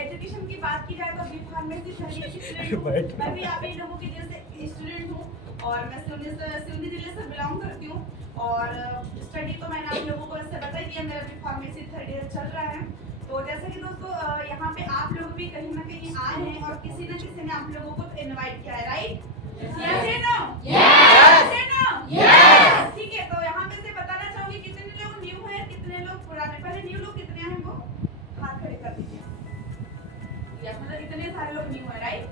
Education की बात की जाए तो बी फार्मेसी मैं भी आप लोगों के जैसे स्टूडेंट हूँ और मैं सिवनी जिले से बिलोंग करती हूँ और स्टडी तो मैंने आप लोगों को इससे बता दिया, मेरा बी फार्मेसी 3rd ईयर चल रहा है। तो जैसे कि दोस्तों यहाँ पे आप लोग भी कहीं ना कहीं आए हैं और किसी न किसी ने आप लोगों को इनवाइट किया है, राइट? ठीक है, तो यहाँ पे से बताना चाहूंगी कितने लोग न्यू हैं, कितने लोग पुराने। पहले न्यू लोग कितने हैं वो हाथ खड़े कर दीजिए। यस, मतलब इतने सारे लोग न्यू हैं, राइट?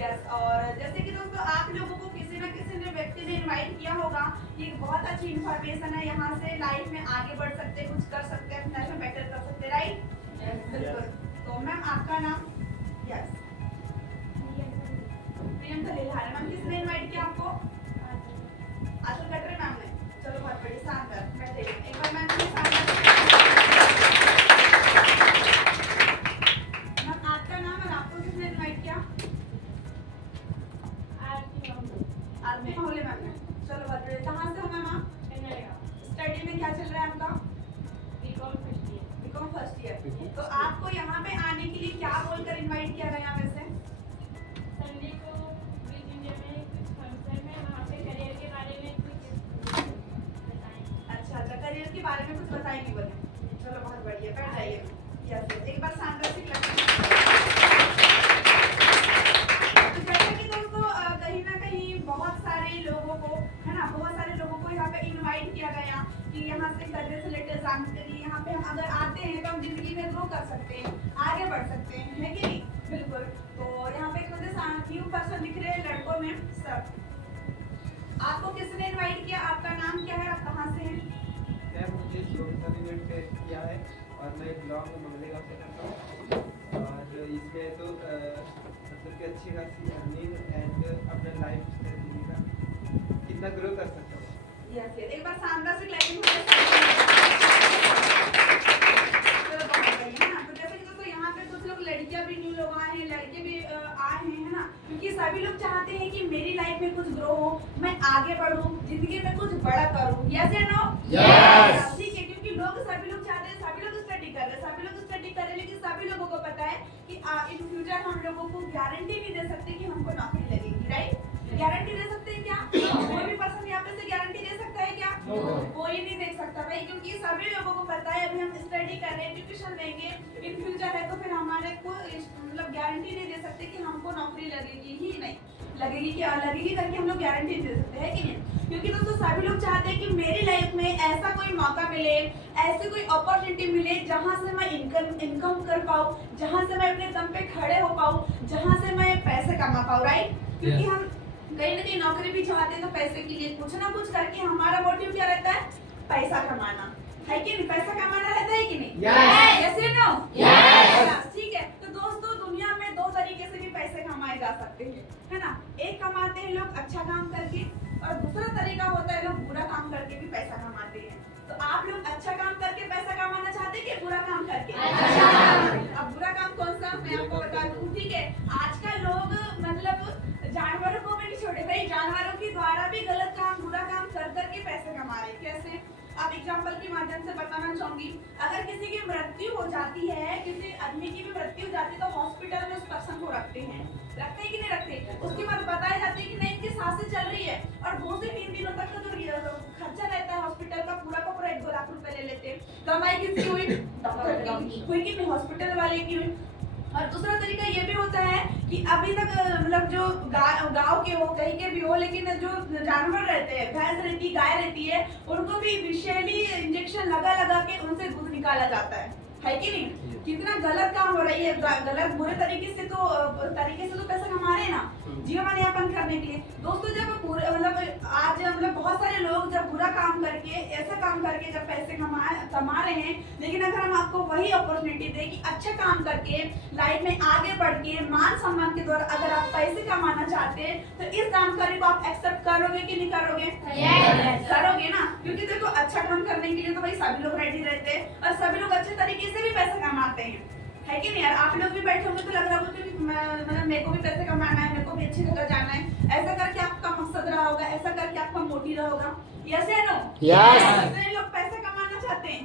यस। और जैसे कि दोस्तों आप लोगों को किसी न किसी ने व्यक्ति ने इनवाइट किया होगा, ये बहुत अच्छी इंफॉर्मेशन है, यहाँ से लाइफ में आगे बढ़ सकते हैं, कुछ कर सकते हैं, अपनी लाइफ में बेटर कर सकते हैं, राइट? बिल्कुल। तो मैम आपका नाम? यस, प्रियंका लेल्हारे। मैम किसने इनवाइट किया आपको? आशा कटरे मैम ने। चलो बहुत बढ़िया, शानदार, बैठे एक बार मैम के साथ। मैम आपका नाम और आपको किसने इनवाइट किया? आरती माहौले मैम ने। चलो बहुत बढ़िया। कहाँ से हो मैम आप? स्टडी में क्या चल रहा है आपका? BCom first year. तो आपको यहाँ पे आने के लिए क्या बोलकर इनवाइट किया गया वैसे? संडे को ब्रिज इंडिया में कुछ फंक्शन है, वहाँ पे करियर के बारे में कुछ बताएं। अच्छा, करियर के बारे में कुछ बताएंगे बोले। चलो बहुत बढ़िया, बैठ जाइए। यस, एक बार शानदार सी क्लैपिंग। तो जैसे कि दोस्तों कहीं ना कहीं बहुत सारे लोगों को, है ना, बहुत सारे लोगों को यहाँ पे इनवाइट किया गया कि यहाँ से करियर से रिलेटेड जानकारी, यहाँ पे हम अगर आते हैं तो हम जिंदगी में ग्रो कर सकते हैं, आगे बढ़ सकते हैं, है कि नहीं? बिल्कुल। तो यहाँ पे मुझे न्यू पर्सन दिख रहे हैं लड़कों में सब। आपको किसने इनवाइट किया? आपका नाम क्या है? आप कहाँ से हैं? मुझे इनवाइट किया है और मैं ब्लॉग मंगले गाँव से करता हूँ और इसमें तो मतलब कि अच्छी खासी अर्निंग एंड अपना लाइफ स्टाइल का कितना ग्रो कर सकता हूँ। यस, एक बार शानदार से क्लैपिंग हो जाए। चलो बहुत बढ़िया, है ना? तो जैसे कि दोस्तों यहाँ पे कुछ लोग लड़कियां भी न्यू लोग आए हैं, लड़के भी आए हैं, है ना? क्योंकि सभी लोग चाहते हैं कि मेरी लाइफ में कुछ ग्रो हो, मैं आगे बढ़ूं, जिंदगी में कुछ बड़ा करूं। यस या नो? यस। ठीक है, क्योंकि सभी लोग चाहते हैं, सभी लोग स्टडी कर रहे हैं, लेकिन सभी लोगों को पता है कि इन फ्यूचर हम लोगों को गारंटी नहीं दे सकते कि हमको नौकरी लगेगी, राइट? गारंटी दे सकते हैं क्या? कोई भी पर्सन यहाँ पे से गारंटी दे सकता है क्या? कोई नहीं दे सकता भाई, क्योंकि सभी लोगों को पता है अभी हम स्टडी कर रहे हैं, एजुकेशन लेंगे, इन फ्यूचर है तो फिर हमारे को मतलब गारंटी नहीं दे सकते कि हमको नौकरी लगेगी ही नहीं, लगेगी क्या लगेगी करके हम लोग गारंटी दे सकते हैं कि नहीं? क्योंकि दोस्तों सभी लोग चाहते हैं कि मेरी लाइफ में ऐसा कोई मौका मिले, ऐसी कोई अपॉर्चुनिटी मिले जहाँ से मैं इनकम कर पाऊँ, जहाँ से मैं अपने दम पे खड़े हो पाऊँ, जहाँ से मैं पैसे कमा पाऊँ, राइट? क्योंकि हम कहीं ना कहीं नौकरी भी चाहते हैं तो पैसे के लिए कुछ ना कुछ करके, हमारा मोटिव क्या रहता है? पैसा कमाना, है कि नहीं? पैसा कमाना रहता है कि नहीं? यस या नो? यस। ठीक है, तो दोस्तों दुनिया में दो तरीके से भी पैसे कमाए जा सकते हैं, है ना? एक कमाते हैं लोग अच्छा काम करके और दूसरा तरीका होता है लोग बुरा काम करके भी पैसा कमाते हैं। तो आप लोग अच्छा काम करके पैसा कमाना चाहते हैं कि बुरा काम करके? अब बुरा काम कौन सा मैं आपको बता दूं, ठीक है? आजकल लोग मतलब जानवरों को भी नहीं छोड़े भाई, जानवरों के द्वारा भी गलत काम, बुरा काम कर करके पैसे कमा रहे हैं। कैसे? अब एग्जांपल के माध्यम से बताना चाहूंगी। अगर किसी की मृत्यु हो जाती है, किसी आदमी की भी मृत्यु हो जाती है तो हॉस्पिटल में उस पर्सन को रखते हैं कि नहीं रखते? उसके बाद बताया जाता है कि नहीं इनकी सांसें चल रही है और 2 से 3 दिनों तक का जो खर्चा रहता है हॉस्पिटल का पूरा 1-2 लाख रुपए ले लेते हैं। कमाई किसकी हुई? कोई की नहीं, हॉस्पिटल वाले की हुई। और दूसरा तरीका ये भी होता है कि अभी तक मतलब जो गांव के हो, कहीं के भी हो, लेकिन जो जानवर रहते हैं, भैंस रहती है, गाय रहती है, उनको भी विषैली इंजेक्शन लगा के उनसे दूध निकाला जाता है कि नहीं? कितना गलत काम हो रही है, गलत बुरे तरीके से तो पैसा कमा रहे हैं ना जीवन यापन करने के लिए। दोस्तों जब मतलब आज मतलब बहुत सारे लोग जब बुरा काम करके काम करके जब पैसे कमा रहे हैं, लेकिन अगर हम आपको वही अपॉर्चुनिटी दें कि अच्छा काम करके लाइफ में आगे बढ़ के मान सम्मान के द्वारा अगर आप पैसे कमाना चाहते हैं तो इस जानकारी को आप एक्सेप्ट करोगे कि नहीं करोगे? करोगे ना, क्योंकि देखो अच्छा काम करने के लिए तो भाई सभी लोग रेडी रहते हैं और सभी लोग अच्छे तरीके से भी पैसे कमाते हैं, है कि नहीं यार? आप लोग भी बैठे होंगे तो लग रहा होगा कि मतलब मेरे को भी पैसे कमाना है, मेरे को भी अच्छी जगह जाना है, ऐसा करके आपका मकसद रहा होगा, ऐसा करके आपका मोटिव रहा होगा। यस या नो? कितने लोग पैसा कमाना चाहते हैं?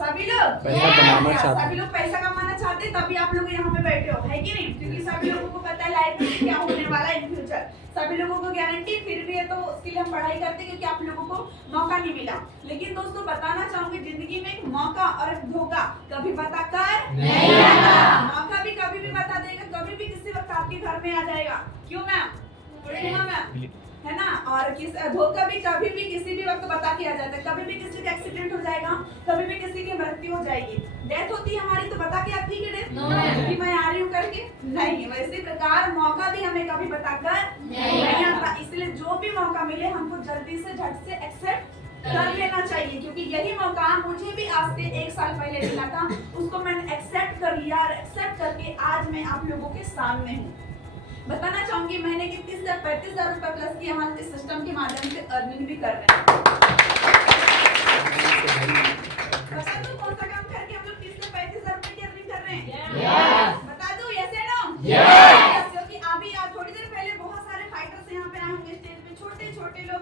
सभी लोग पैसा कमाना चाहते हैं। सभी लोग पैसा कमाना चाहते हैं, तभी आप लोग यहाँ पे बैठे हो, है कि नहीं? क्योंकि सभी लोगों को पता है लाइफ में क्या होने वाला है इन फ्यूचर, सभी लोगों को गारंटी फिर भी है, तो उसके लिए हम पढ़ाई करते हैं क्योंकि आप लोगों को मौका नहीं मिला। लेकिन दोस्तों बताना चाहूंगी, जिंदगी में एक मौका और एक धोखा कभी पता कर नहीं आता। मौका भी कभी भी बता देगा, कभी भी किसी वक्त आपके घर में आ जाएगा। क्यों मैम? मैम है ना? और धोखा भी कभी भी किसी भी वक्त बता के आ जाता है। कभी भी किसी का एक्सीडेंट हो जाएगा, कभी भी किसी की मृत्यु हो जाएगी, डेथ होती है हमारी, तो बता के आती है डेथ कि मैं आ रही हूँ करके नहीं। वैसे प्रकार मौका भी हमें कभी बताकर नहीं आता, इसलिए जो भी मौका मिले हमको जल्दी से झट से एक्सेप्ट कर लेना चाहिए, क्योंकि यही मौका मुझे भी आज से 1 साल पहले मिला था, उसको मैंने एक्सेप्ट कर लिया और एक्सेप्ट करके आज मैं आप लोगों के सामने हूँ। बताना चाहूंगी मैंने कि 30 से 35 हजार रुपए प्लस की हम इस सिस्टम के माध्यम से अर्निंग भी कर रहे हैं। बता दूं कौन सा काम करके हम लोग 30 से 35 हजार रुपए की अर्निंग कर रहे हैं? बता दूं यस या नो? क्योंकि अभी थोड़ी देर पहले बहुत सारे फाइटर्स यहाँ पे आए होंगे स्टेज पे, छोटे छोटे लोग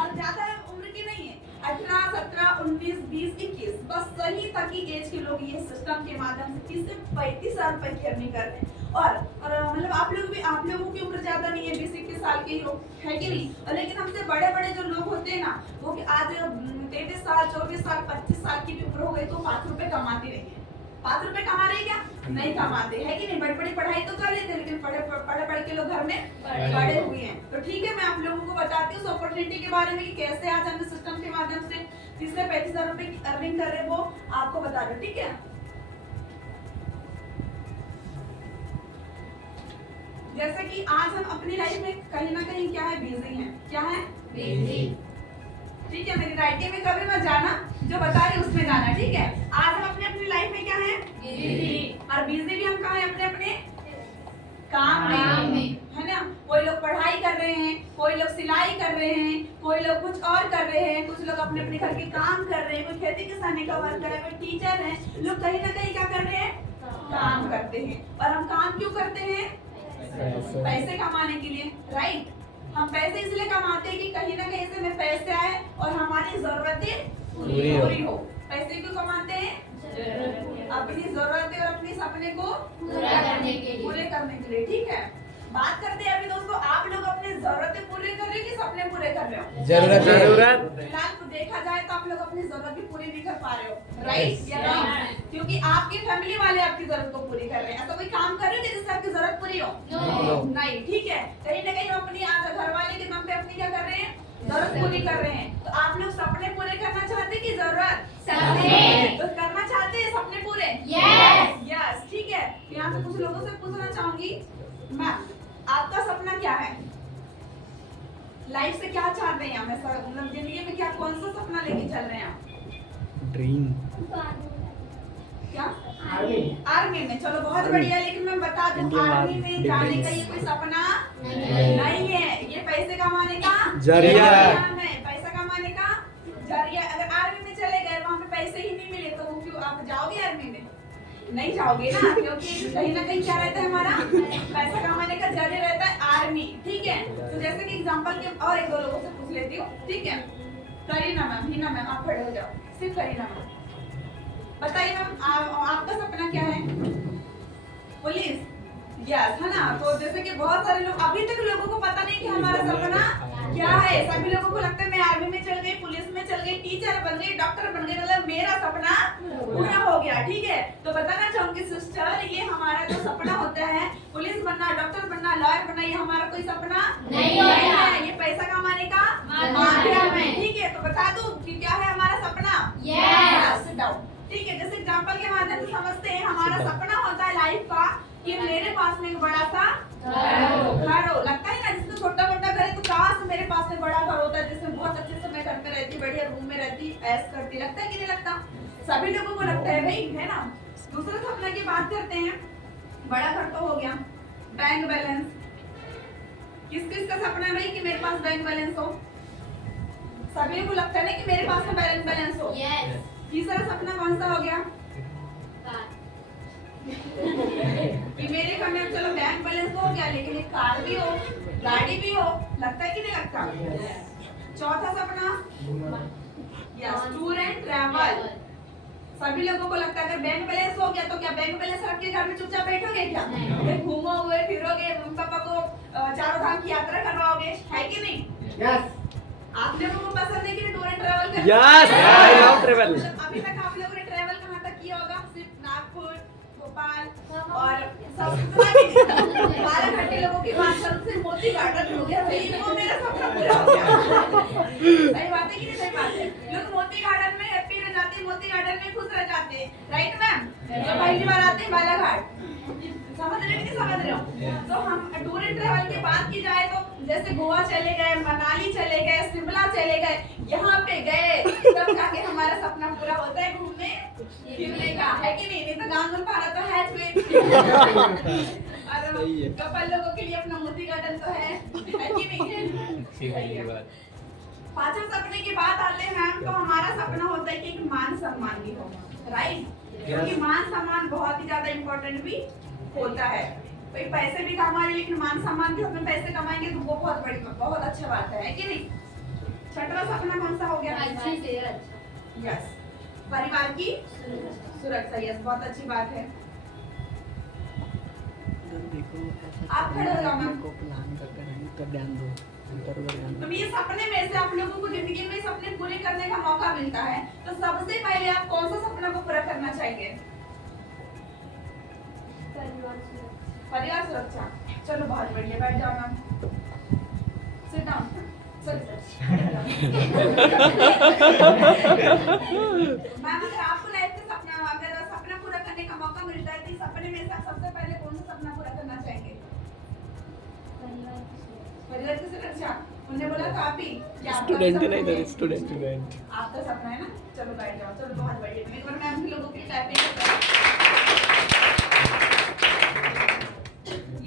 और ज्यादा उम्र के नहीं है, 18, 17, 19, 20, 21 बस सही तक की एज के लोग ये सिस्टम के माध्यम से 30 से 35 हजार रुपए की अर्निंग कर रहे हैं। और मतलब आप लोगों की उम्र ज्यादा नहीं है, 20-21 साल के ही लोग, है कि नहीं? और लेकिन हमसे बड़े बड़े जो लोग होते हैं ना, वो कि आज 33 साल, 24 साल, 25 साल की भी उम्र हो गई तो 5 रुपए कमाते रहे हैं। 5 रुपए कमा रहे क्या? नहीं कमाते, है कि नहीं? बड़ी बड़ी पढ़ाई तो कर लेते, लेकिन पढ़े के लोग घर में बड़े हुए हैं। तो ठीक है, मैं आप लोगों को बताती हूँ उस अपॉर्चुनिटी के बारे में कि कैसे आज हम सिस्टम के माध्यम से 30 से 35 हजार रुपए की अर्निंग कर रहे हैं, वो आपको बता दो, ठीक है? जैसे कि आज हम अपनी लाइफ में कहीं ना कहीं क्या है, बिजी हैं। क्या है? बिजी। ठीक है, मेरी राइटिंग में कभी मत जाना, जो बता रही उसमें जाना, ठीक है? आज हम अपनी लाइफ में क्या है? बिजी। और बिजी भी हम कहाँ हैं? अपने काम में, है ना? कोई लोग पढ़ाई कर रहे हैं, कोई लोग सिलाई कर रहे हैं, कोई लोग कुछ और कर रहे हैं, कुछ लोग अपने अपने घर के काम कर रहे हैं, कोई खेती किसानी का वर्क कर रहे हैं, कोई टीचर है। लोग कहीं ना कहीं क्या कर रहे हैं? काम करते हैं। और हम काम क्यों करते हैं? पैसे कमाने के लिए, राइट? हम पैसे इसलिए कमाते हैं कि कहीं ना कहीं से हमें पैसे आए और हमारी जरूरतें पूरी हो। पैसे क्यों कमाते हैं? अपनी जरूरतें और अपने सपने को पूरे करने के लिए, ठीक है? बात करते हैं अभी दोस्तों, आप लोग अपनी जरूरतें पूरी कर रहे हो कि सपने पूरे कर रहे हो? जरूरत। फिलहाल तो देखा जाए तो आप लोग अपनी जरूरत भी पूरी नहीं कर पा रहे हो, राइट या नहीं? क्योंकि आपकी फैमिली वाले आपकी जरूरत को पूरी कर रहे हैं। ऐसा कोई काम कर रहे हो जिससे आपकी जरूरत पूरी हो? नहीं, ठीक है? कहीं ना कहीं हम अपनी घर वाले के नाम पे अपनी क्या कर रहे हैं? जरूरत पूरी कर रहे हैं। तो आप लोग सपने पूरे करना चाहते हैं कि जरूरत? तो करना चाहते हैं सपने पूरे? यस, ठीक है। यहाँ से कुछ लोगों से पूछना चाहूंगी, मैम आपका सपना क्या है? लाइफ से क्या चाहते हैं? मतलब जिंदगी में क्या, कौन सा सपना लेके चल रहे हैं आप? ड्रीम क्या? आर्मी में। चलो बहुत बढ़िया, लेकिन मैं बता दूं आर्मी में जाने का ये कोई सपना नहीं है, ये पैसे कमाने का जरिया है। पैसा कमाने का जरिया। अगर आर्मी में चले गए, वहाँ पे पैसे ही नहीं मिले तो क्यों आप जाओगे आर्मी में? नहीं जाओगे ना, क्योंकि कहीं ना कहीं क्या रहता है, हमारा पैसा कमाने का जरिया रहता है आर्मी, ठीक है? तो जैसे कि एग्जांपल के और 1-2 लोगों से पूछ लेती हूँ, ठीक है? करीना मैम, हिना मैम, आप खड़े हो जाओ। सिर्फ करीना मैम बताइए मैम, आपका सपना क्या है? पुलिस? यस, है ना? तो जैसे कि बहुत सारे लोग, अभी तक लोगों को पता नहीं कि हमारा सपना क्या है। सभी लोगों को लगता है मैं आर्मी में चल गई, पुलिस में चल गई, टीचर बन गई, डॉक्टर बन गई, मतलब मेरा सपना पूरा हो गया, ठीक है? तो बताना चाहूंगी सिस्टर, ये हमारा जो सपना होता है, पुलिस बनना, डॉक्टर बनना, लॉयर बनना, ये हमारा कोई सपना नहीं है। ये पैसा कमाने का माध्यम है, ठीक है? तो बता दूं कि क्या है हमारा सपना? सिट डाउन, ठीक है? जैसे एग्जांपल के माध्यम से समझते हैं, हमारा सपना होता है लाइफ का कि मेरे पास में एक बड़ा सा घर हो, लगता है ना जिसको छोटा मोटा घर है तो काश मेरे पास में बड़ा घर होता है जिसमें बहुत अच्छे से मैं घर में रहती, बढ़िया रूम में रहती, ऐश करती, लगता है कि नहीं लगता? सभी लोगों को लगता है भाई, है ना? दूसरा सपना की बात करते हैं। बड़ा घर तो हो गया, बैंक बैलेंस। किस किस का सपना है भाई कि मेरे पास बैंक बैलेंस हो? सभी को लगता है ना कि मेरे पास में बैंक बैलेंस हो। तीसरा सपना कौन सा हो गया? कि मेरे घर में चलो बैंक बैलेंस हो गया लेकिन एक कार भी हो, गाड़ी भी हो, लगता है कि नहीं लगता? चौथा सपना यस, टूर एंड ट्रैवल। सभी लोगों को लगता है अगर बैंक बैलेंस हो गया तो क्या बैंक बैलेंस रख के घर में चुपचाप बैठोगे क्या? घूमोगे फिरोगे, मम्मी पापा को चारों धाम की यात्रा करवाओगे, है कि नहीं? यस। आप लोगों को पसंद है कि टूर एंड ट्रैवल करना? Yes, I love travel. अभी तक आप लोगों ने ट्रैवल कहाँ तक किया होगा? सिर्फ नागपुर, भोपाल और सब 12 घंटे लोगों की बात करूं सिर्फ मोती गार्डन हो गया भाई, वो मेरा सपना पूरा हो गया। सही बात है कि नहीं सही बात है? लोग मोती गार्डन में हैप्पी रह जाते हैं, मोती गार्डन में खुश रह जाते हैं, राइट मैम? जो पहली बार आते हैं बालाघाट, समझ रहे हो कि नहीं समझ रहे हो? तो हम टूर एंड ट्रैवल की बात की जाए तो जैसे गोवा चले गए, मनाली चले गए, शिमला चले गए, यहाँ पे गए तब जाके हमारा सपना पूरा होता है घूमने फिरने का, है कि नहीं? नहीं तो गाँव में पारा तो है और कपल लोगों के लिए अपना मोती गार्डन तो है कि नहीं? पांचवें सपने की बात आते हैं मैम, तो हमारा सपना होता है कि एक मान सम्मान भी हो, राइट? क्योंकि मान सम्मान बहुत ही ज्यादा इम्पोर्टेंट भी होता है। भाई पैसे भी कमाए लेकिन मान सम्मान भी अपने पैसे कमाएंगे तो वो बहुत अच्छा बात है कि नहीं? छठवां सपना कौन सा हो गया? यस, परिवार की सुरक्षा। यस, बहुत अच्छी बात है। आप खड़े हो जाओ मैम। को प्लान करके नहीं तो ध्यान दो, इधर उधर ध्यान दो। तो ये सपने में से आप लोगों को जिंदगी में सपने पूरे करने का मौका मिलता है, तो सबसे पहले आप कौन सा सपना को पूरा करना चाहिए? परिवार सुरक्षा। चलो बहुत बढ़िया, बैठ जाओ मैम, सिट डाउन। मैम अगर आपको लाइफ का सपना पूरा करने का मौका मिलता है तो सपने में से आप सबसे पहले कौन सा सपना पूरा करना चाहेंगे? परिवार की सुरक्षा। उन्होंने बोला तो आप ही स्टूडेंट है ना इधर, स्टूडेंट आपका सपना है ना? चलो बैठ जाओ। चलो बहुत बढ़िया, एक बार मैम के लोगों की क्लैपिंग करते हैं।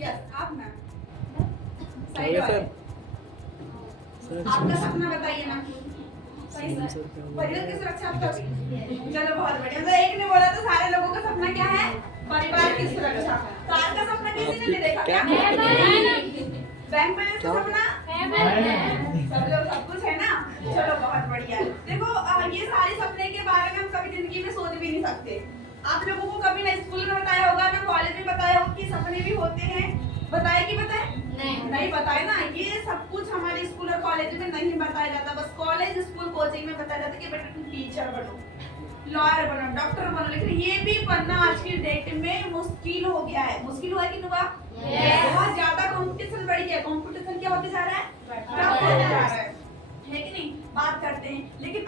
यस, आप मैम सही बात है। आपका सपना बताइए ना। परिवार की सुरक्षा आपका भी। चलो बहुत बढ़िया। मतलब एक ने बोला तो सारे लोगों का सपना क्या है? परिवार की सुरक्षा। कार का सपना किसी ने नहीं देखा क्या? बैंक बैलेंस का सपना? सब लोग सब कुछ है ना? चलो बहुत बढ़िया। देखो ये सारे सपने के बारे में हम कभी जिंदगी में सोच भी नहीं सकते। आप लोगों को कभी ना स्कूल में बताया होगा ना कॉलेज में बताया होगा कि सपने भी होते हैं। बताया कि बताए? नहीं बताया ना। ये सब कुछ हमारे स्कूल और कॉलेज में नहीं बताया जाता। बस कॉलेज स्कूल कोचिंग में बताया जाता है कि बेटा तुम टीचर बनो, लॉयर बनो, डॉक्टर बनो। लेकिन ये भी बनना आज की डेट में मुश्किल हो गया है। मुश्किल हुआ कि नहीं हुआ? बहुत ज्यादा कंपटीशन बढ़ गया। कंपटीशन क्या होते जा रहा है? टफ होते जा रहा है कि नहीं? बात करते हैं लेकिन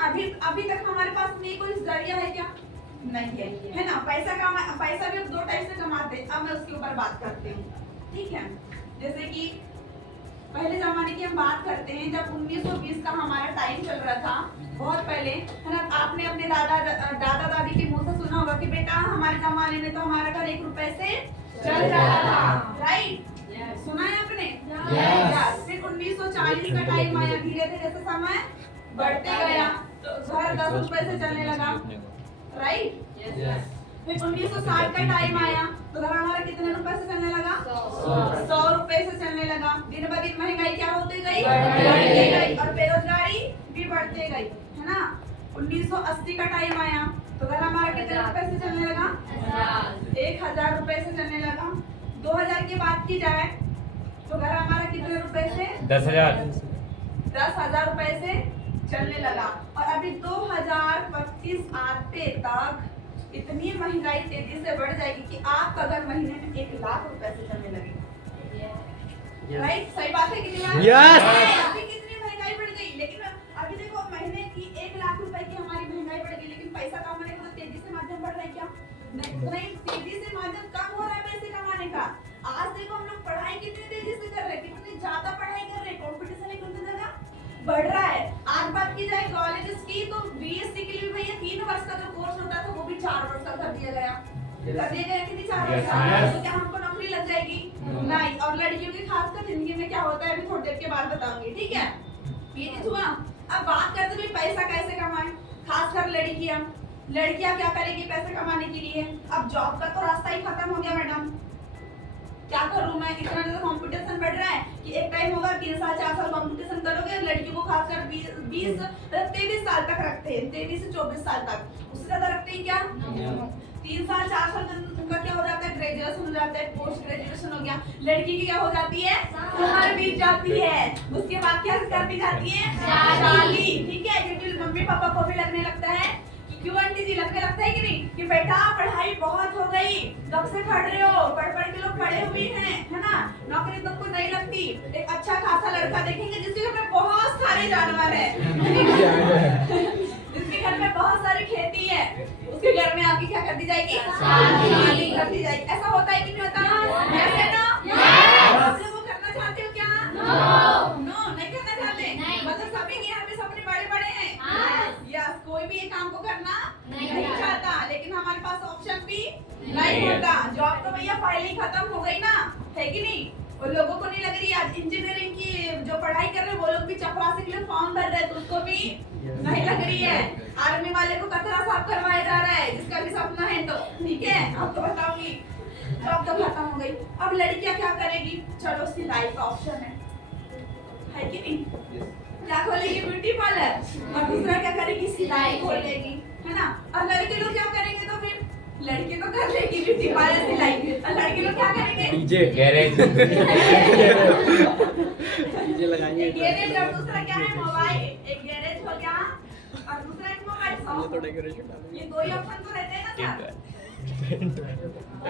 अभी तक हमारे पास में कोई जरिया है क्या? नहीं है ना? पैसा भी दो टाइप से कमाते हैं। अब मैं उसके ऊपर बात करती हूँ, ठीक है? जैसे कि पहले जमाने की हम बात करते हैं जब 1920 का हमारा टाइम चल रहा था, बहुत पहले, है ना? आपने अपने दादा दादी के मुंह से सुना होगा कि बेटा हमारे जमाने में तो हमारा घर 1 रुपए से चल जाता था, राइट? सुना है आपने? फिर 1940 का टाइम आया, धीरे धीरे जैसे समय बढ़ते गया तो घर 10 रुपए से चलने लगा, राइट? फिर 1960 का टाइम आया तो घर हमारा कितने रुपए से चलने लगा? 100 रुपए से चलने लगा। दिन ब दिन महंगाई क्या होती गई? बढ़ती गई और बेरोजगारी भी बढ़ते गई, है ना? 1980 का टाइम आया तो घर हमारा कितने रुपए से चलने लगा? 1000 रुपए से चलने लगा। 2000 की बात की जाए तो घर हमारा कितने रुपए से? 10,000 रुपए से चलने लगा। और अभी 2025 आते तक इतनी महंगाई तेजी से बढ़ जाएगी कि आपका घर महीने में 1 लाख रुपए से चलने लगेगा, राइट? सही बात है कि नहीं? अभी कितनी महंगाई बढ़ गई, लेकिन अभी देखो महीने की 1 लाख रुपए की हमारी महंगाई बढ़ गई, लेकिन पैसा कमाने का तेजी से माध्यम बढ़ रहा है क्या? नहीं, तेजी से माध्यम कम हो रहा है पैसे कमाने का। आज देखो हम लोग पढ़ाई पढ़ाई कितनी तेजी से कर रहे हैं, कितनी ज्यादा पढ़ाई कर रहे हैं, कंपटीशन एक उनकी जगह बढ़ रहा है। आज बात की जाए कॉलेजेस की तो बीएससी के लिए भैया 3 वर्ष का जो कोर्स होता था वो भी 4 वर्ष का कर दिया गया। कर दिया गया कितनी 4 वर्ष का, तो क्या हमको नौकरी लग जाएगी? नहीं। और लड़कियों की खासकर जिंदगी में क्या होता है अभी थोड़ी देर के बाद बताऊंगी, ठीक है? ये चीज हुआ। अब बात करते हैं पैसा कैसे कमाएं, खासकर लड़कियां क्या करेगी पैसे कमाने के लिए? अब जॉब का तो रास्ता ही खत्म हो गया मैडम। क्या करूं मैं, इतना ज्यादा कंपटीशन बढ़ रहा है कि एक टाइम होगा 3 साल 4 साल कंपटीशन करोगे। लड़कियों को खासकर 23 साल तक रखते हैं, 23 से 24 साल तक, उससे ज्यादा रखते हैं क्या? 3 साल 4 साल उनका क्या हो जाता है, ग्रेजुएशन हो जाता है, पोस्ट ग्रेजुएशन हो गया। लड़की की क्या हो जाती है, उम्र बीत जाती है, उसके बाद क्या कर दी जाती है, शादी। ठीक है, क्योंकि मम्मी पापा को भी लगने लगता है कि क्यों आंटी जी लगने लगता है कि नहीं कि बेटा पढ़ाई बहुत हो गई, कब से पढ़ रहे हो, पढ़ के लोग पढ़े हुए हैं, है ना, नौकरी तुमको नहीं लगती। एक अच्छा खासा लड़का देखेंगे जिसके घर में बहुत सारे जानवर है, जिसके घर में बहुत सारी खेती है, उसके घर में आके क्या कर दी जाएगी, शादी कर दी जाएगी। ऐसा होता है कि नहीं होता? ऐसे ना आप लोग वो करना चाहते हो क्या? नो नहीं करना चाहते। मतलब सभी के यहाँ पे सपने बड़े बड़े हैं। यस, कोई भी ये काम को करना नहीं चाहता, लेकिन हमारे पास ऑप्शन भी नहीं होता। जॉब तो भैया पहले ही खत्म हो गई ना, है कि नहीं? और लोगों को नहीं लग रही आज इंजीनियरिंग की जो पढ़ाई कर रहे हैं वो लोग भी चपरासी के लिए फॉर्म भर रहे हैं, तो उसको भी नहीं लग रही है। आर्मी वाले को कचरा साफ करवाया जा रहा है, जिसका भी सपना है। तो ठीक है, आपको बताऊंगी। जॉब तो खत्म हो गई, अब लड़कियां क्या करेगी? चलो सिलाई का ऑप्शन है कि नहीं? क्या खोलेगी? Beauty parlour. और दूसरा क्या करेगी? सिलाई खोलेगी, है ना? और लड़के लोग क्या करेंगे? तो फिर लड़के तो कर लेगी ब्यूटी पार्लर, सिलाई, और लड़के लोग क्या करेंगे? डीजे गैरेज डीजे लगाएंगे। गैरेज और दूसरा क्या है? मोबाइल। एक गैरेज हो गया और दूसरा एक मोबाइल शॉप। तो डेकोरेशन डालेंगे। ये दो ही ऑप्शन तो रहते हैं ना सर।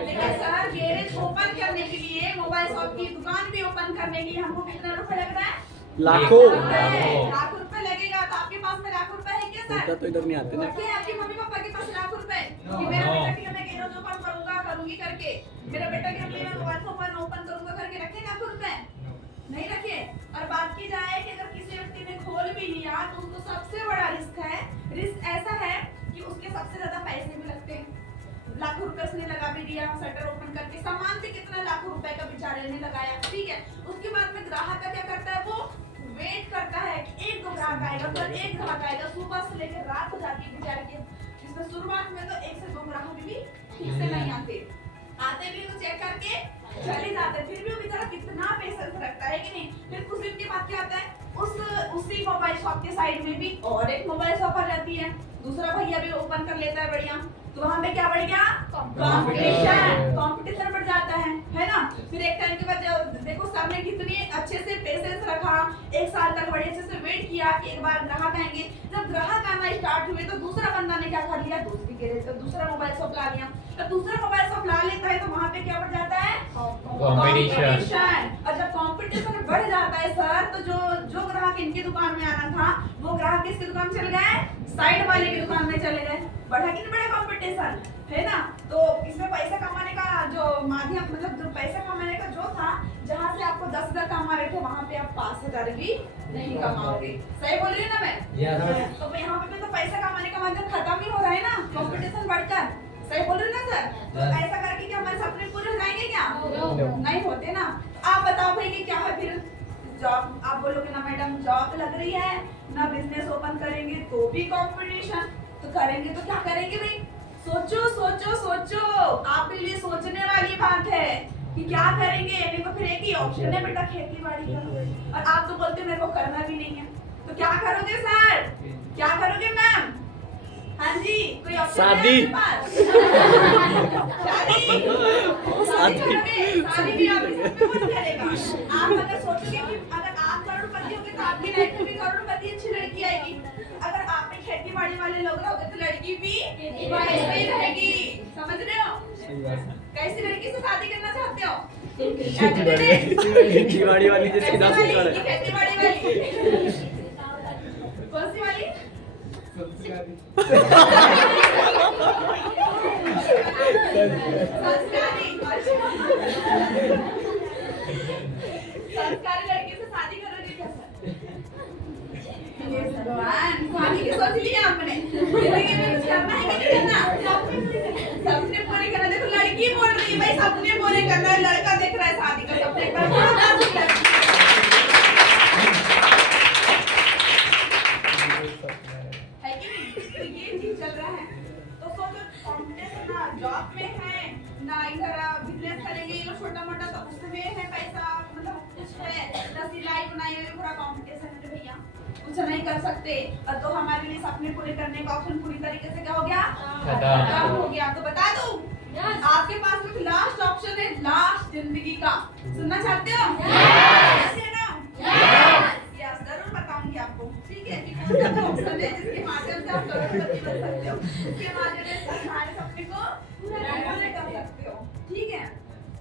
लेकिन सर गैरेज ओपन करने के लिए, मोबाइल शॉप की दुकान भी ओपन करने के लिए हमको कितना रुपए लग रहा है? लाखों लाख रुपए लगेगा। तो आपके पास में लाख रुपए है क्या सर? तो इधर नहीं आते ना। रखे हैं आपके मम्मी पापा के पास लाख रुपए कि मेरा बेटा के लिए मैं गैरेज ओपन करूंगा, करूंगी करके, मेरा बेटा के लिए मैं मोबाइल शॉप ओपन करूंगा करके रखे लाख रुपए? नहीं रखे। और बात की जाए कि अगर किसी व्यक्ति ने खोल भी लिया तो उसको सबसे बड़ा रिस्क है। रिस्क ऐसा है कि उसके सबसे ज्यादा पैसे भी लगते हैं। लाखों रुपए उसने लगा भी दिया, शटर ओपन करके, सामान भी कितना लाखों रुपए का बेचारे ने लगाया, ठीक है। उसके बाद में ग्राहक का क्या करता है? वो वेट करता है कि एक दो ग्राहक आएगा, फिर एक ग्राहक आएगा, सुबह से लेकर रात हो जाती है बेचारे के। जिसमें शुरुआत में तो 1 से 2 ग्राहक भी ठीक से नहीं आते भी तो चेक करके चले जाते, फिर भी वो बेचारा कितना पेशेंस रखता है कि नहीं। फिर कुछ दिन के बाद क्या आता है, उसी मोबाइल शॉप के साइड में भी और एक मोबाइल शॉप आ जाती है, दूसरा भैया भी ओपन कर लेता है, बढ़िया। तो वहाँ पे क्या बढ़ गया? कंपटीशन बढ़ जाता है ना। फिर एक टाइम के बाद देखो सामने कितनी अच्छे से पेशेंस रखा, 1 साल तक बड़े अच्छे से वेट किया कि एक बार ग्राहक आएंगे। जब ग्राहक आना स्टार्ट हुए तो दूसरा बंदा ने क्या कर लिया? दूसरी गैरेज, तो दूसरा मोबाइल शॉप ला लिया। तो दूसरा मोबाइल शॉप ला लेता है तो वहाँ पे क्या बढ़ जाता है? कंपटीशन। और जब कंपटीशन बढ़ जाता है सर, तो जो ग्राहक इनकी दुकान में आना था वो ग्राहक किसकी दुकान चले गए? साइड वाले की दुकान में चले गए। बढ़ा कि नहीं बढ़ा कंपटीशन, है ना। तो इसमें पैसा कमाने का जो माध्यम, मतलब जो पैसा कमाने का जो था, जहाँ से आपको 10,000 कमा रहे थे वहाँ पे आप 5,000 भी नहीं कमाओगे। सही बोल रही हूँ ना मैं? तो यहाँ पे तो पैसा कमाने का माध्यम खत्म ही हो रहा है ना, कंपटीशन बढ़कर। सही बोल रही हूँ ना सर? तो ऐसा करके क्या हमारे सपने पूरे हो जाएंगे क्या? नहीं होते ना। आप बताओ भाई कि क्या है फिर? जॉब आप बोलोगे ना मैडम जॉब लग रही है ना, बिजनेस ओपन करेंगे तो भी कंपटीशन, तो करेंगे तो क्या करेंगे भाई? सोचो सोचो सोचो, आपके लिए सोचने वाली बात है कि क्या करेंगे। मेरे को फिर एक ही ऑप्शन है बेटा, खेती बाड़ी करो, और आप तो बोलते मेरे को करना भी नहीं है, तो क्या करोगे सर? क्या करोगे मैम? हाँ जी, कोई ऑप्शन शादी। शादी भी आप कौन करेगा? आप अगर सोचोगे कि अगर आप करोड़पति होगे तो आपकी लाइफ में भी करोड़पति अच्छी लड़की आएगी। अगर आप में खेती बाड़ी वाले लोग रहोगे तो लड़की भी वैसे ही रहेगी। समझ रहे हो? कैसी लड़की से शादी करना चाहते हो? खेती बाड़ी वाली जिसकी 10 एकड़ है। खेती बाड़ी वाली कौन सी वाली? संस्कारी। भगवान, स्वामी की सोच लिया आपने। जिंदगी में कुछ करना है कि नहीं करना? सपने पूरे करना। देखो लड़की बोल रही है भाई सपने पूरे करना है, लड़का देख रहा है शादी का सपने पर। है कि नहीं? तो ये चीज चल रहा है। तो सोचो कॉम्पिटिशन ना जॉब में है ना इधर बिजनेस करेंगे ये लोग छोटा मोटा, तो उसमें है पैसा, मतलब कुछ है ना सिलाई बुनाई में पूरा कॉम्पिटिशन है भैया, कुछ नहीं कर सकते। और तो हमारे लिए सपने पूरे करने का ऑप्शन पूरी तरीके से क्या हो गया? खत्म हो गया। तो बता दूं आपके पास में लास्ट ऑप्शन है, लास्ट जिंदगी का। सुनना चाहते हो? यस या नो? यस, जरूर बताऊंगी आपको, ठीक है? कि कौन सा ऑप्शन है जिसके माध्यम से आप करोड़पति बन सकते हो, जिसके माध्यम से हमारे सपने को पूरा कर सकते हो, ठीक है?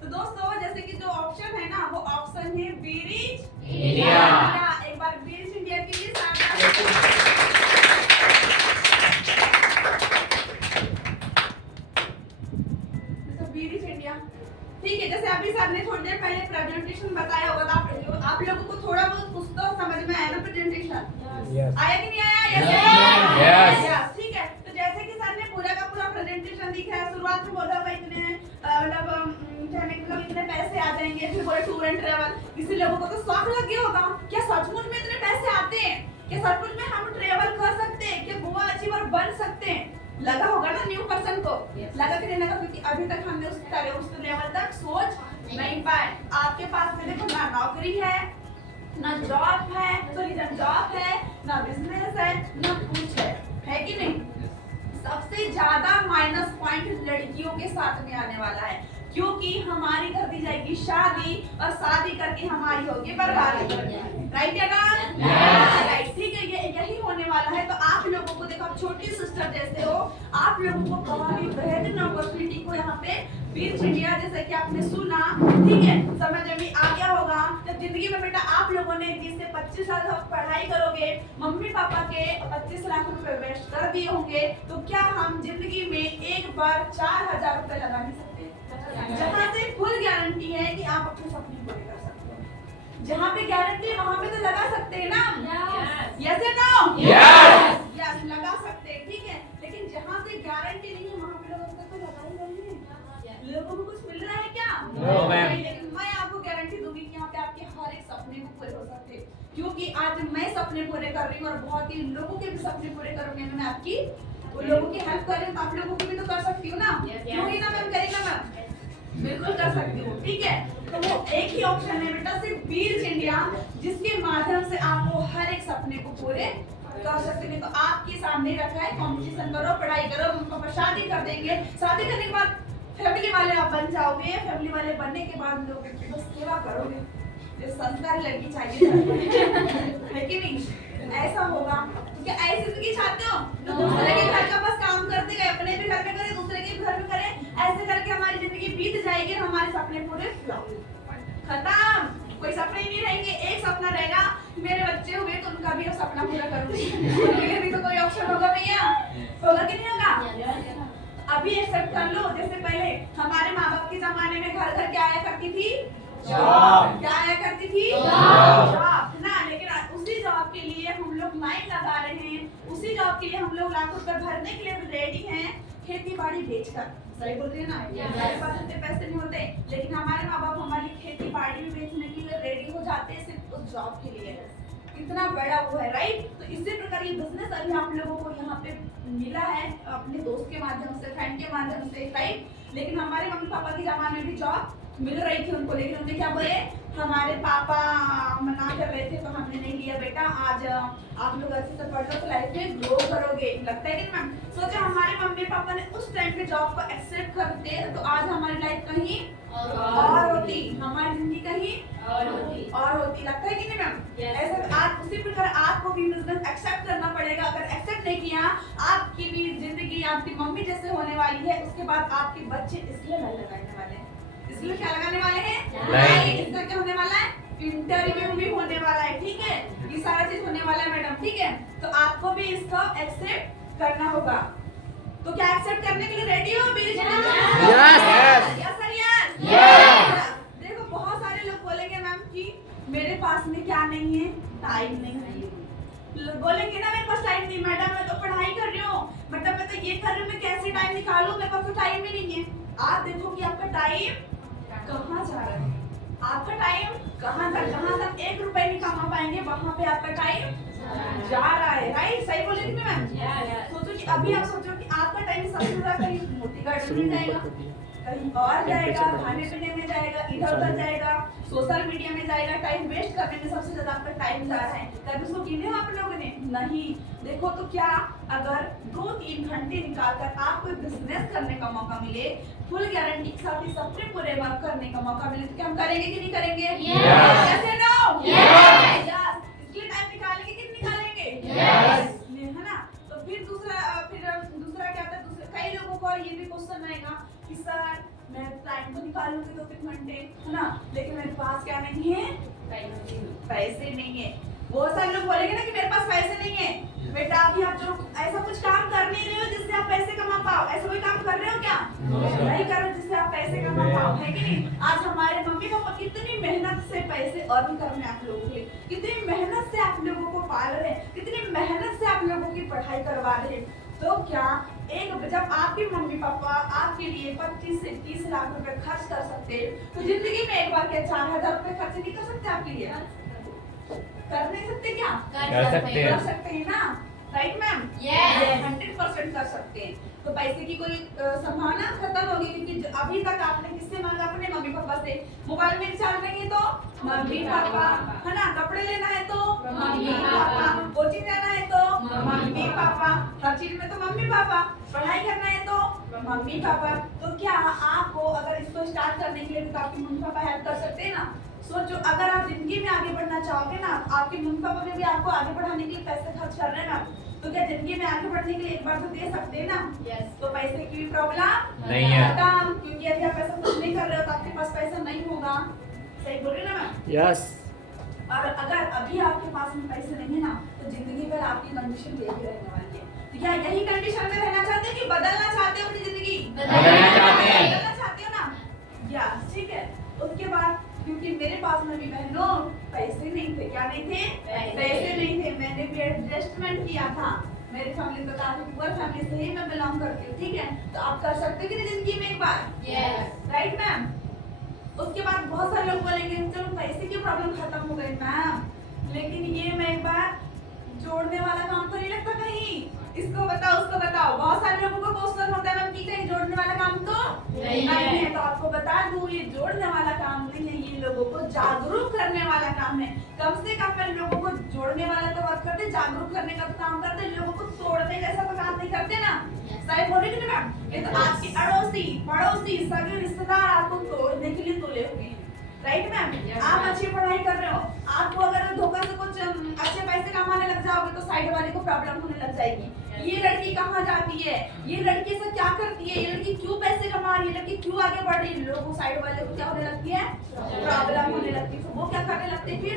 तो दोस्तों जैसे कि जो ऑप्शन है ना वो ऑप्शन है बी रिच इंडिया। एक बार बी रिच इंडिया के लिए बी रिच इंडिया, ठीक है? जैसे अभी सर ने थोड़ी देर पहले प्रेजेंटेशन बताया होगा, तो आप लोगों को थोड़ा बहुत कुछ तो समझ में आया ना प्रेजेंटेशन? आया कि नहीं आया? यस, ठीक है। तो जैसे कि सर ने पूरा का पूरा प्रेजेंटेशन दिखाया, शुरुआत में बोला भाई इतने मतलब कहने का इतने पैसे आ जाएंगे, फिर बोले टूर एंड ट्रैवल। किसी लोगों को तो शौक लग गया होगा, क्या सचमुच में इतने पैसे आते हैं? क्या सचमुच में हम ट्रैवल कर सकते हैं? क्या गोवा अचीवर बन सकते हैं? लगा होगा ना न्यू पर्सन को, लगा कि नहीं लगा? क्योंकि अभी तक हमने उस लेवल तक सोच नहीं पाए। आपके पास में देखो ना नौकरी है, ना जॉब है, सॉरी ना जॉब है, ना बिजनेस है, ना कुछ है कि नहीं? सबसे ज्यादा माइनस पॉइंट लड़कियों के साथ में आने वाला है, क्योंकि हमारी कर दी जाएगी शादी और शादी करके हमारी होगी बर्बादी। राइट या नॉट? राइट, ठीक है? ये यही होने वाला है। तो आप लोगों को देखो, आप छोटी सिस्टर जैसे हो, आप लोगों को बहुत ही बेहतरीन अपॉर्चुनिटी को यहाँ पे बी रिच इंडिया, जैसे कि आपने सुना, ठीक है, समझ में आ गया होगा। जब जिंदगी में बेटा आप लोगों ने 20 से 25 साल तक पढ़ाई करोगे, मम्मी पापा के 25 लाख रुपए वेस्ट कर दिए होंगे, तो क्या हम जिंदगी में एक बार 4000 रुपए लगा नहीं सकते? जहाँ से फुल गारंटी है कि आप अपने सपने पूरे कर सकते हो, जहाँ पे गारंटी है वहाँ पे तो लगा सकते हैं ना? यस या नो? यस, लगा सकते हैं, ठीक है? लेकिन जहाँ से गारंटी नहीं है वहाँ पे लोगों को तो लगा ही नहीं है। लोगों को कुछ मिल रहा है क्या? No, ma'am. लेकिन मैं आपको गारंटी दूंगी कि यहाँ पे आपके हर एक सपने को पूरे हो सकते हैं, क्योंकि आज मैं सपने पूरे कर रही हूँ और बहुत ही लोगों के भी सपने पूरे करूंगी। मैं आपकी उन लोगों की हेल्प कर रही हूँ, तो आप लोगों की भी तो कर सकती हूँ ना? क्यों ही ना मैम, करेगा मैम, बिल्कुल कर सकती हूँ, ठीक है? तो वो एक ही ऑप्शन है बेटा, सिर्फ बी रिच इंडिया, जिसके माध्यम से आपको हर एक सपने को पूरे कर सकते हैं। तो आपके सामने रखा है, कंपटीशन करो, पढ़ाई करो, उनको शादी कर देंगे, शादी करने के बाद फैमिली वाले आप बन जाओगे, फैमिली वाले बनने के बाद लोग बस सेवा करोगे, ये संस्कार लड़की चाहिए है कि नहीं? ऐसा होगा। क्या ऐसी जिंदगी चाहते हो? तो दूसरे के घर का बस काम करते गए, अपने भी घर में करें, दूसरे के घर में करें, ऐसे करके हमारी जिंदगी बीत जाएगी और हमारे सपने पूरे खत्म। कोई सपने ही नहीं रहेंगे। एक सपना रहेगा, मेरे बच्चे हुए तो उनका भी सपना पूरा करूंगी, उनके भी तो कोई ऑप्शन होगा भैया, होगा कि नहीं होगा? अभी एक्सेप्ट कर लो, जैसे पहले हमारे माँ बाप के जमाने में घर घर क्या आया करती थी? जॉब। क्या आया करती थी? जॉब ना। लेकिन उसी जॉब के लिए हम लोग लाइन लगा रहे हैं, उसी जॉब के लिए हम लोग लाखों रुपए भरने के लिए रेडी हैं, खेती बाड़ी बेचकर। सही बोल रही है ना? हमारे पास इतने पैसे नहीं होते, लेकिन हमारे माँ बाप हमारी खेती बाड़ी बेचने के लिए रेडी हो जाते हैं सिर्फ उस जॉब के लिए। इतना बड़ा वो है, राइट? तो इसी प्रकार ये बिजनेस अभी आप लोगों को यहाँ पे मिला है अपने दोस्त के माध्यम से, फ्रेंड के माध्यम से, राइट? लेकिन हमारे मम्मी पापा के जमाने में भी जॉब मिल रही थी उनको, लेकिन उन्हें क्या बोले, हमारे पापा मना कर रहे थे तो हमने नहीं लिया। बेटा आज आप लोग अच्छे से पढ़ लो तो लाइफ में ग्रो करोगे। लगता है कि मैम? सोचो हमारे मम्मी पापा ने उस टाइम पे जॉब को एक्सेप्ट करते तो आज हमारी लाइफ कहीं और होती, हमारी जिंदगी कहीं और होती। लगता है कि नहीं मैम? ऐसा आज उसी प्रकार आपको भी बिजनेस एक्सेप्ट करना पड़ेगा। अगर एक्सेप्ट नहीं किया, आपकी भी जिंदगी आपकी मम्मी जैसे होने वाली है। उसके बाद आपके बच्चे इसलिए नहीं लगाने वाले हैं, इसलिए क्या लगाने वाले हैं? लाइट। इसका क्या होने वाला है? इंटरव्यू भी होने वाला है, ठीक है? ये सारा चीज होने वाला है मैडम, ठीक है? तो आपको भी इसको एक्सेप्ट करना होगा। तो क्या एक्सेप्ट करने के लिए रेडी हो? यस। देखो बहुत सारे लोग बोलेंगे मैम कि मेरे पास में क्या नहीं है, टाइम नहीं है। बोलेंगे ना मेरे पास टाइम नहीं मैडम, मैं तो पढ़ाई कर रही हूँ, मतलब मैं तो ये कर रही हूँ, मैं कैसे टाइम निकालूं, मेरे पास तो टाइम ही नहीं है। आप देखो कि आपका टाइम कहाँ जा रहा है, आपका टाइम कहाँ तक 1 रुपए नहीं कमा पाएंगे, वहां पे आपका टाइम जा रहा है। राइट, सही बोल रही थी मैम? सोचो कि अभी आप सोचो कि आपका टाइम सबसे ज्यादा कहीं मोटी गार्डन में जाएगा, कहीं और जाएगा, खाने पीने में जाएगा, इधर उधर जाएगा, सोशल मीडिया में जाएगा, टाइम वेस्ट करने में सबसे ज्यादा आपका टाइम जा रहा है। कभी उसको गिने हो आप लोगों ने? नहीं। देखो तो क्या अगर 2-3 घंटे निकालकर आपको बिजनेस करने का मौका मिले, फुल गारंटी के साथ ही सपने पूरे वर्क करने का मौका मिले, तो क्या हम करेंगे कि नहीं करेंगे? कैसे नो? इसके टाइम निकालेंगे कि नहीं निकालेंगे? है ना? तो फिर दूसरा क्या था, कई लोगों को ये भी क्वेश्चन आएगा कि सर मैं टाइम तो निकालूंगी 2-3 घंटे, है ना, लेकिन मेरे पास क्या नहीं है? पैसे नहीं है। बहुत सारे लोग बोलेंगे ना कि मेरे पास पैसे नहीं है। बेटा अभी आप जो ऐसा कुछ काम कर नहीं रहे हो जिससे आप पैसे कमा पाओ, ऐसा कोई काम कर रहे हो क्या? नहीं कर रहे हो जिससे आप पैसे कमा पाओ, है कि नहीं? आज हमारे मम्मी पापा कितनी मेहनत से पैसे अर्न कर रहे हैं आप लोगों के लिए, कितनी मेहनत से आप लोगों को पाल रहे हैं, कितनी मेहनत से आप लोगों की पढ़ाई करवा रहे हैं। तो क्या जब आपके मम्मी पापा आपके लिए 25 से 30 लाख रुपए खर्च कर सकते हैं, तो जिंदगी में एक बार के 4,000 रुपए खर्च नहीं कर सकते आपके लिए? कर नहीं सकते क्या? कर सकते हैं ना, राइट मैम? 100% कर सकते हैं। तो पैसे की कोई संभावना खत्म होगी, क्योंकि अभी तक आपने किससे मांगा? अपने मम्मी पापा से। मोबाइल में रिचार्ज लेंगे तो मम्मी पापा, है ना, कपड़े लेना है तो मम्मी पापा, कोचिंग जाना है तो मम्मी पापा, हर चीज में तो मम्मी पापा, पढ़ाई करना है तो मम्मी पापा। तो क्या आपको अगर इसको स्टार्ट करने के लिए तो आपके मम्मी पापा हेल्प कर सकते हैं ना? सोचो अगर आप जिंदगी में आगे बढ़ना चाहोगे ना, आपके मम्मी पापा भी आपको आगे बढ़ाने के लिए पैसे खर्च कर रहे हैं ना, तो क्या जिंदगी में आगे बढ़ने के लिए एक बार तो दे सकते हैं ना? तो पैसे की भी प्रॉब्लम नहीं है, क्योंकि अभी आप ऐसा कुछ नहीं कर रहे हो तो आपके पास पैसा नहीं होगा। सही बोल रहे ना मैम? यस। और अगर अभी आपके पास में पैसे नहीं है ना, तो जिंदगी भर आपकी कंडीशन यही रहने वाली है। तो क्या यही कंडीशन में रहना चाहते हो कि बदलना चाहते हो अपनी जिंदगी? बदलना चाहते हो ना? यस, ठीक है। उसके बाद क्योंकि मेरे पास में भी बहनों पैसे नहीं थे, क्या नहीं थे? पैसे नहीं थे। मैंने भी एडजस्टमेंट किया था, मेरी फैमिली तो काफी पुअर फैमिली से ही मैं बिलोंग करती हूँ, ठीक है? तो आप कर सकते हो कि नहीं जिंदगी में एक बार? Right ma'am? उसके बाद बहुत सारे लोग बोलेंगे चलो पैसे की प्रॉब्लम खत्म हो गई मैम, लेकिन ये मैं एक बार जोड़ने वाला काम तो नहीं लगता कहीं, इसको बताओ उसको बताओ। बहुत सारे लोगों को क्वेश्चन होता है मैम कि कहीं जोड़ने वाला काम तो नहीं है। तो आपको बता दूं ये जोड़ने वाला काम नहीं है, ये लोगों को जागरूक करने वाला काम है। कम से कम मैं लोगों को जोड़ने वाला तो बात करते, जागरूक करने का तो काम करते, लोगों को तोड़ने जैसा तो काम नहीं करते ना। सही बोल रही थी मैम? ये तो आपके अड़ोसी पड़ोसी सगे रिश्तेदार आपको तोड़ने के लिए तुले हुए हैं, राइट मैम? आप अच्छी पढ़ाई कर रहे हो, आपको अगर धोखा से कुछ अच्छे पैसे कमाने लग जाओगे तो साइड वाले को प्रॉब्लम होने लग जाएगी। ये लड़की कहाँ जाती है, ये लड़की से क्या करती है, ये लड़की क्यों पैसे कमा रही है, लड़की क्यों आगे बढ़ रही है, लोगों साइड वाले को क्या होने लगती है? प्रॉब्लम होने लगती है। तो वो क्या करने लगते हैं? फिर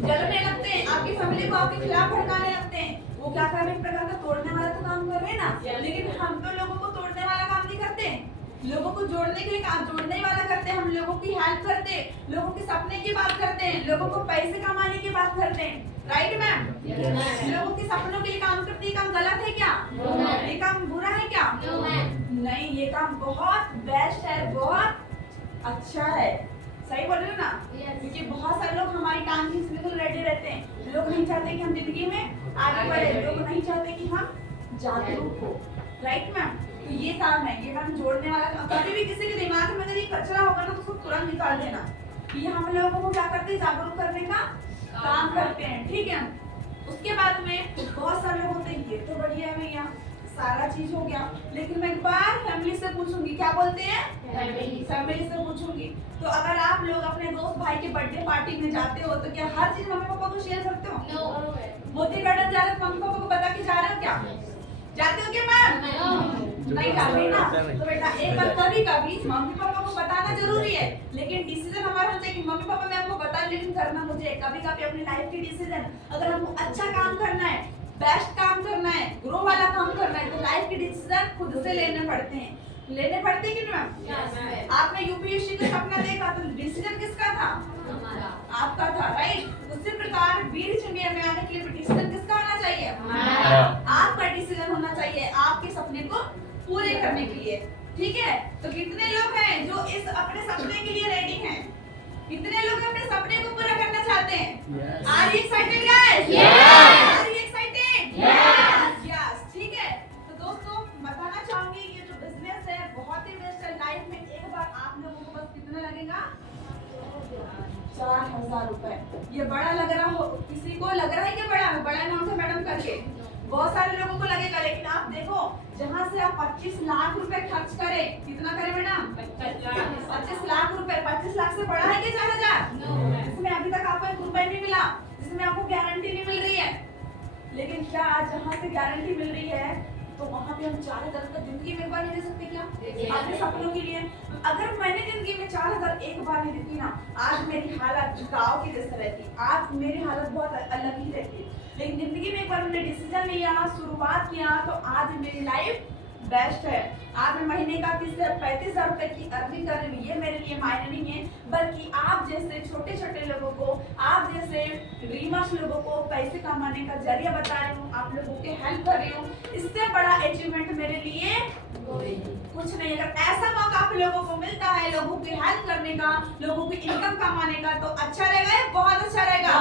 जलने लगते हैं, आपकी फैमिली को आपके खिलाफ भड़काने लगते हैं। वो क्या कर रहे हैं? एक प्रकार का तोड़ने वाला तो काम कर रहे हैं ना, लेकिन हम तो लोगों को तोड़ने वाला काम नहीं करते, लोगों को जोड़ने के लिए काम जोड़ने वाला करते हैं। हम लोगों की हेल्प करते हैं, लोगों के सपने की बात करते हैं, लोगों को पैसे कमाने की बात करते हैं, राइट मैम? लोगों के सपनों के लिए काम करते हैं। काम गलत है क्या? ये काम बुरा है क्या? नहीं, ये काम बहुत बेस्ट है, बहुत अच्छा है। सही बोल रहे हो ना? क्योंकि बहुत सारे लोग हमारी टांग खींचने को रेडी रहते हैं। लोग नहीं चाहते कि हम जिंदगी में आगे बढ़े, लोग नहीं चाहते कि हम जागरूक हो, राइट मैम? तो ये काम है, ये काम जोड़ने वाला काम। कभी भी किसी के दिमाग में अगर ये कचरा होगा ना तो उसको तुरंत निकाल देना। ये हम लोगों को क्या करते हैं? जागरूक करने का काम करते हैं, ठीक है? उसके बाद में बहुत सारे लोग होते हैं ये तो बढ़िया है भैया, सारा चीज हो गया, लेकिन मैं एक बार फैमिली से पूछूंगी, क्या बोलते हैं? फैमिली से पूछूंगी। तो अगर आप लोग अपने दोस्त भाई के बर्थडे पार्टी में जाते हो तो क्या हर चीज मम्मी पापा को शेयर करते हो? मोती गार्डन जा रहे हो मम्मी पापा को बता के जा रहे हो क्या? जाते हो क्या मैम? नहीं जाते ना। तो बेटा एक बार कभी कभी मम्मी पापा को बताना जरूरी है, लेकिन डिसीजन हमारा होता है कि मम्मी पापा मैं आपको बता, लेकिन करना मुझे। कभी कभी अपनी लाइफ की डिसीजन अगर हमको अच्छा काम करना है, बेस्ट काम करना है, ग्रो वाला काम करना है, तो लाइफ के डिसीजन खुद से लेने पड़ते हैं। लेने पड़ते कि मैम? Yes. आपने यूपीएससी का सपना देखा तो डिसीजन किसका था? आपका था, राइट? उसी प्रकार बीर इंडिया में आने के लिए डिसीजन किसका होना चाहिए? आपका डिसीजन होना चाहिए आपके सपने को पूरे करने के लिए, ठीक है? तो कितने लोग हैं जो इस अपने सपने के लिए रेडी हैं? कितने लोग अपने सपने को पूरा करना चाहते हैं? Are you excited guys? Are you excited? Yes, ठीक है। तो दोस्तों बताना चाहूंगी ये जो बिजनेस है बहुत ही बेस्ट है। लाइफ में एक बार आप लोगों को बस कितना लगेगा? 4000 रुपए। ये बड़ा लग रहा हो, किसी को लग रहा है कि बड़ा अमाउंट है मैडम करके? बहुत सारे लोगों को लगेगा, लेकिन आप देखो जहाँ से आप 25 लाख रुपए खर्च करें, कितना करें मैडम? 25 लाख रुपए। 25 लाख से बड़ा है कि 4000? जिसमें अभी तक आपको 1 रुपए नहीं मिला, जिसमें आपको गारंटी नहीं मिल रही है। लेकिन क्या आज जहाँ से गारंटी मिल रही है तो वहाँ पे हम 4000 रुपए जिंदगी में एक बार नहीं दे सकते क्या? अपने सपनों के लिए। अगर मैंने जिंदगी में 4000 एक बार नहीं देती ना, आज मेरी हालत गाँव की जैसे रहती, आज मेरी हालत बहुत अलग ही रहती। लेकिन जिंदगी में एक बार मैंने डिसीजन लिया, शुरुआत किया, तो आज मेरी लाइफ बेस्ट है। आज मैं महीने का 30 से 35,000 रुपए की अर्निंग कर रही हूँ। ये मेरे लिए मायने नहीं है, बल्कि आप जैसे छोटे छोटे लोगों को, आप जैसे ड्रीमर्स लोगों को पैसे कमाने का जरिया बता रही हूँ, आप लोगों के हेल्प कर रही हूँ। इससे बड़ा अचीवमेंट मेरे लिए कुछ नहीं। अगर ऐसा मौका आप लोगों को मिलता है लोगों की हेल्प करने का, लोगों की इनकम कमाने का, तो अच्छा रहेगा या बहुत अच्छा रहेगा?